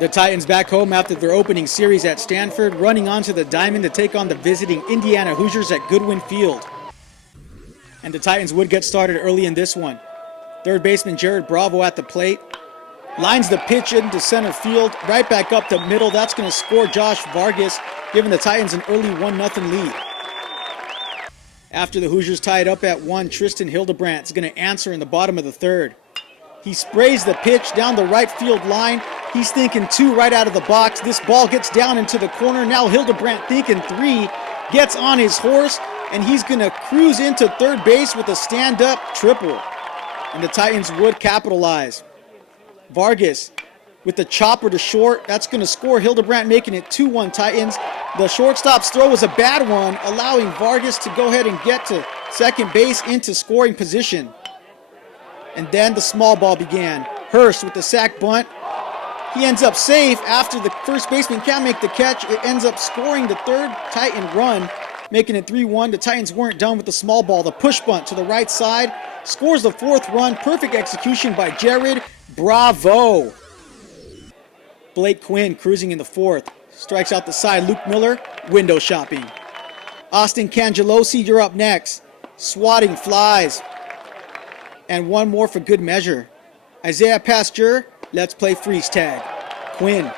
The Titans back home after their opening series at Stanford, running onto the diamond to take on the visiting Indiana Hoosiers at Goodwin Field. And the Titans would get started early in this one. Third baseman Jared Bravo at the plate. Lines the pitch into center field, right back up the middle. That's going to score Josh Vargas, giving the Titans an early 1-0 lead. After the Hoosiers tie it up at 1, Tristan Hildebrandt is going to answer in the bottom of the third. He sprays the pitch down the right field line. He's thinking 2 right out of the box. This ball gets down into the corner. Now Hildebrandt thinking 3, gets on his horse, and he's going to cruise into third base with a stand-up triple. And the Titans would capitalize. Vargas with the chopper to short. That's going to score Hildebrandt, making it 2-1 Titans. The shortstop's throw was a bad one, allowing Vargas to go ahead and get to second base into scoring position. And then the small ball began. Hurst with the sac bunt. He ends up safe after the first baseman can't make the catch. It ends up scoring the third Titan run, making it 3-1. The Titans weren't done with the small ball. The push bunt to the right side scores the fourth run. Perfect execution by Jared Bravo. Blake Quinn cruising in the fourth. Strikes out the side. Luke Miller, window shopping. Austin Cangelosi, you're up next. Swatting flies. And one more for good measure. Isaiah Pasteur, let's play freeze tag. Quinn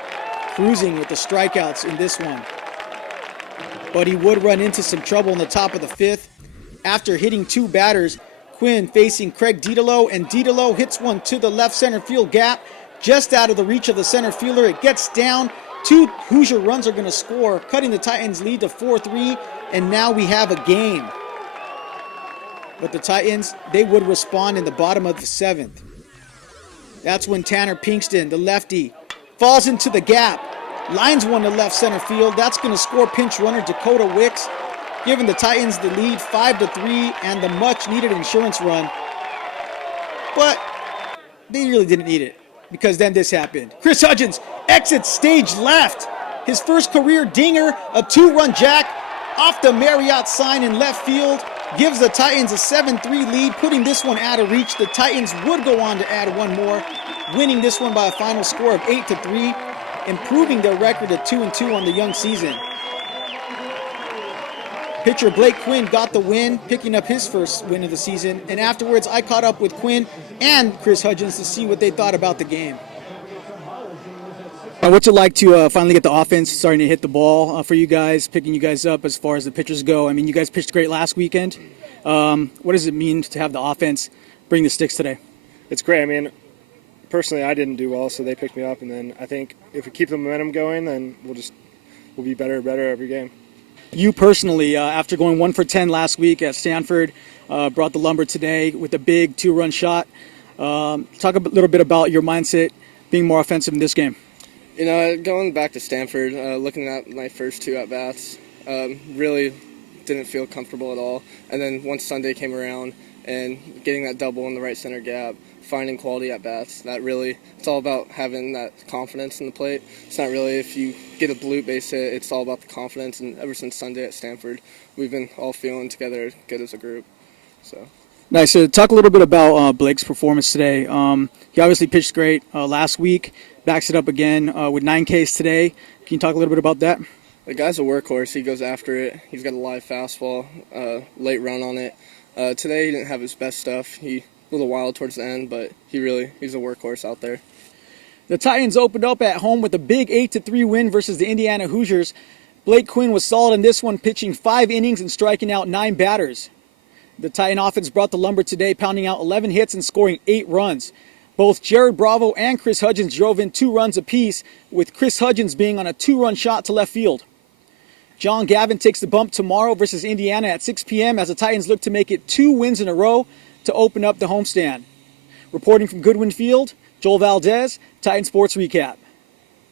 cruising with the strikeouts in this one. But he would run into some trouble in the top of the fifth. After hitting 2 batters, Quinn facing Craig Didolo, and Didolo hits one to the left center field gap, just out of the reach of the center fielder. It gets down. 2 Hoosier runs are going to score, cutting the Titans' lead to 4-3, and now we have a game. But the Titans, they would respond in the bottom of the 7th. That's when Tanner Pinkston, the lefty, falls into the gap, lines one to left center field. That's going to score pinch runner Dakota Wicks, giving the Titans the lead 5-3 and the much-needed insurance run. But they really didn't need it, because then this happened. Chris Hudgens exits stage left. His first career dinger, a 2-run jack off the Marriott sign in left field, gives the Titans a 7-3 lead, putting this one out of reach. The Titans would go on to add one more, winning this one by a final score of 8-3, improving their record to 2-2 on the young season. Pitcher Blake Quinn got the win, picking up his first win of the season, and afterwards I caught up with Quinn and Chris Hudgens to see what they thought about the game. What's it like to finally get the offense starting to hit the ball for you guys, picking you guys up as far as the pitchers go? I mean, you guys pitched great last weekend. What does it mean to have the offense bring the sticks today? It's great. I mean, personally, I didn't do well, so they picked me up, and then I think if we keep the momentum going, then we'll be better and better every game. You personally, after going 1 for 10 last week at Stanford, brought the lumber today with a big 2-run shot. Talk a little bit about your mindset being more offensive in this game. You know, going back to Stanford, looking at my first 2 at-bats, really didn't feel comfortable at all. And then once Sunday came around and getting that double in the right center gap, finding quality at-bats, it's all about having that confidence in the plate. It's not really if you get a blue base hit, it's all about the confidence. And ever since Sunday at Stanford, we've been all feeling together good as a group. So. Nice. Talk a little bit about Blake's performance today. He obviously pitched great last week, backs it up again with 9 Ks today. Can you talk a little bit about that? The guy's a workhorse. He goes after it. He's got a live fastball, late run on it. Today he didn't have his best stuff. He a little wild towards the end, but he's a workhorse out there. The Titans opened up at home with a big 8-3 win versus the Indiana Hoosiers. Blake Quinn was solid in this one, pitching 5 innings and striking out 9 batters. The Titan offense brought the lumber today, pounding out 11 hits and scoring 8 runs. Both Jared Bravo and Chris Hudgens drove in 2 runs apiece, with Chris Hudgens being on a 2-run shot to left field. John Gavin takes the bump tomorrow versus Indiana at 6 p.m. as the Titans look to make it 2 wins in a row to open up the homestand. Reporting from Goodwin Field, Joel Valdez, Titan Sports Recap.